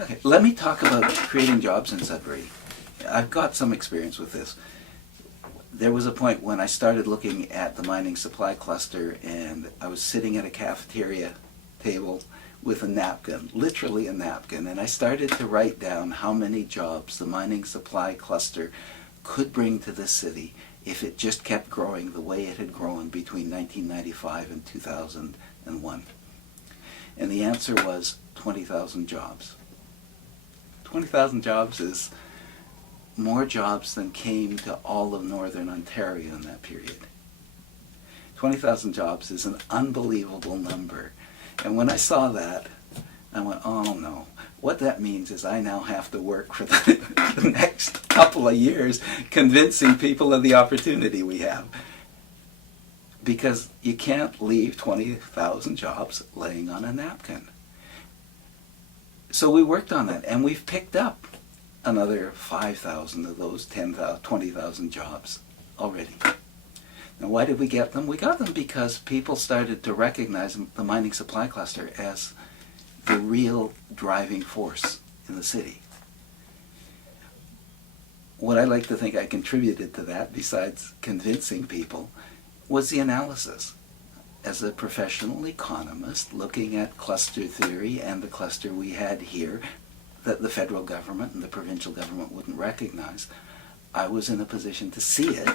Okay, let me talk about creating jobs in Sudbury. I've got some experience with this. There was a point when I started looking at the mining supply cluster, and I was sitting at a cafeteria table with a napkin, literally a napkin, and I started to write down how many jobs the mining supply cluster could bring to the city if it just kept growing the way it had grown between 1995 and 2001. And the answer was 20,000 jobs. 20,000 jobs is more jobs than came to all of northern Ontario in that period. 20,000 jobs is an unbelievable number. And when I saw that, I went, oh no. What that means is I now have to work for the next couple of years convincing people of the opportunity we have. Because you can't leave 20,000 jobs laying on a napkin. So we worked on that, and we've picked up another 5,000 of those 10,000, 20,000 jobs already. Now, why did we get them? We got them because people started to recognize the mining supply cluster as the real driving force in the city. What I like to think I contributed to that, besides convincing people, was the analysis. As a professional economist looking at cluster theory and the cluster we had here that the federal government and the provincial government wouldn't recognize, I was in a position to see it,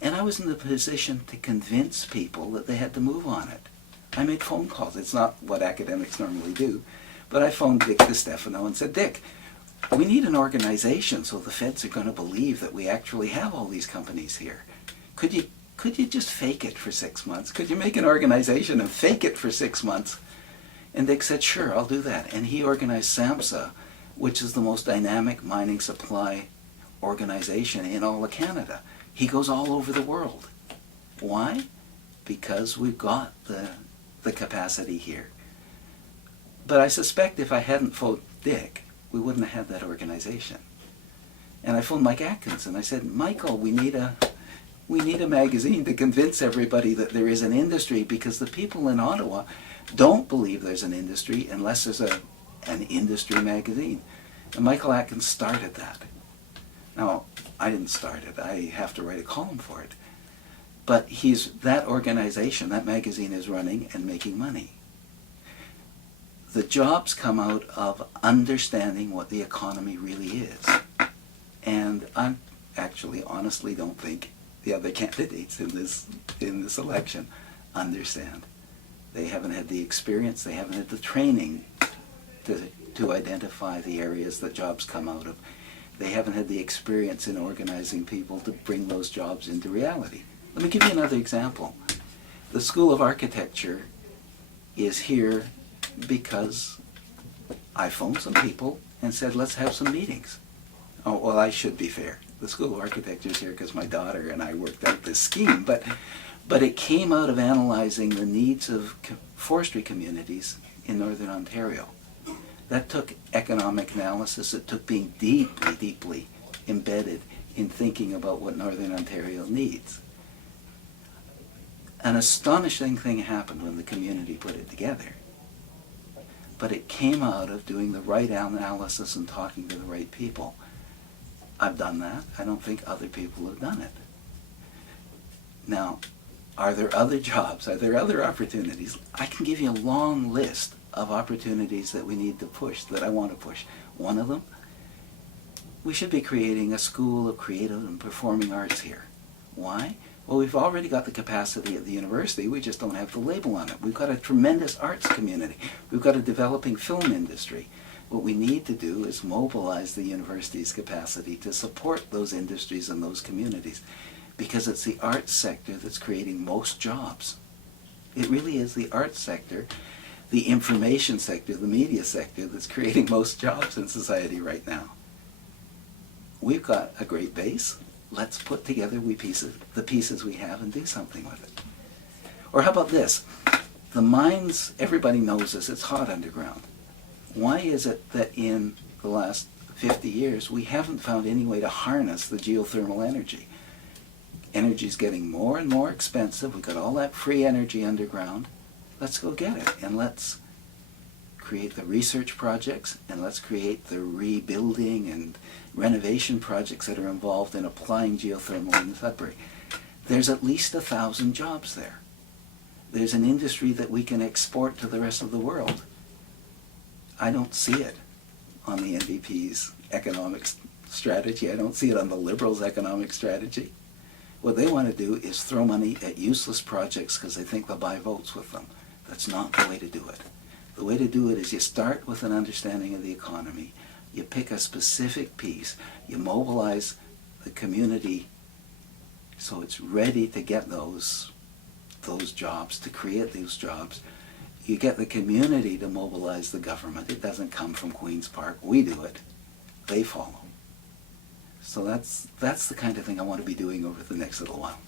and I was in a position to convince people that they had to move on it. I made phone calls. It's not what academics normally do, but I phoned Dick DiStefano and said, Dick, we need an organization so the feds are going to believe that we actually have all these companies here. Could you just fake it for 6 months? Could you make an organization and fake it for 6 months? And Dick said, sure, I'll do that. And he organized SAMHSA, which is the most dynamic mining supply organization in all of Canada. He goes all over the world. Why? Because we've got the capacity here. But I suspect if I hadn't phoned Dick, we wouldn't have had that organization. And I phoned Mike Atkins and I said, Michael, we need a magazine to convince everybody that there is an industry, because the people in Ottawa don't believe there's an industry unless there's an industry magazine. And Michael Atkins started that. Now, I didn't start it. I have to write a column for it. But that organization, that magazine is running and making money. The jobs come out of understanding what the economy really is. And I actually honestly don't think the other candidates in this election understand. They haven't had the experience, they haven't had the training to identify the areas that jobs come out of. They haven't had the experience in organizing people to bring those jobs into reality. Let me give you another example. The School of Architecture is here because I phoned some people and said, let's have some meetings. Oh, well, I should be fair. The School of Architecture is here because my daughter and I worked out this scheme, but it came out of analyzing the needs of forestry communities in Northern Ontario. That took economic analysis. It took being deeply, deeply embedded in thinking about what Northern Ontario needs. An astonishing thing happened when the community put it together. But it came out of doing the right analysis and talking to the right people. I've done that. I don't think other people have done it. Now, are there other jobs? Are there other opportunities? I can give you a long list of opportunities that we need to push, that I want to push. One of them, we should be creating a school of creative and performing arts here. Why? Well, we've already got the capacity at the university, we just don't have the label on it. We've got a tremendous arts community. We've got a developing film industry. What we need to do is mobilize the university's capacity to support those industries and those communities, because it's the arts sector that's creating most jobs. It really is the arts sector, the information sector, the media sector that's creating most jobs in society right now. We've got a great base. Let's put together the pieces we have and do something with it. Or how about this? The mines, everybody knows this, it's hot underground. Why is it that in the last 50 years we haven't found any way to harness the geothermal energy? Energy's getting more and more expensive. We've got all that free energy underground. Let's go get it, and let's create the research projects, and let's create the rebuilding and renovation projects that are involved in applying geothermal in Sudbury. There's at least 1,000 jobs there. There's an industry that we can export to the rest of the world. I don't see it on the NDP's economic strategy. I don't see it on the Liberals' economic strategy. What they want to do is throw money at useless projects because they think they'll buy votes with them. That's not the way to do it. The way to do it is you start with an understanding of the economy. You pick a specific piece. You mobilize the community so it's ready to get those jobs, to create those jobs. You get the community to mobilize the government. It doesn't come from Queen's Park. We do it. They follow. So that's the kind of thing I want to be doing over the next little while.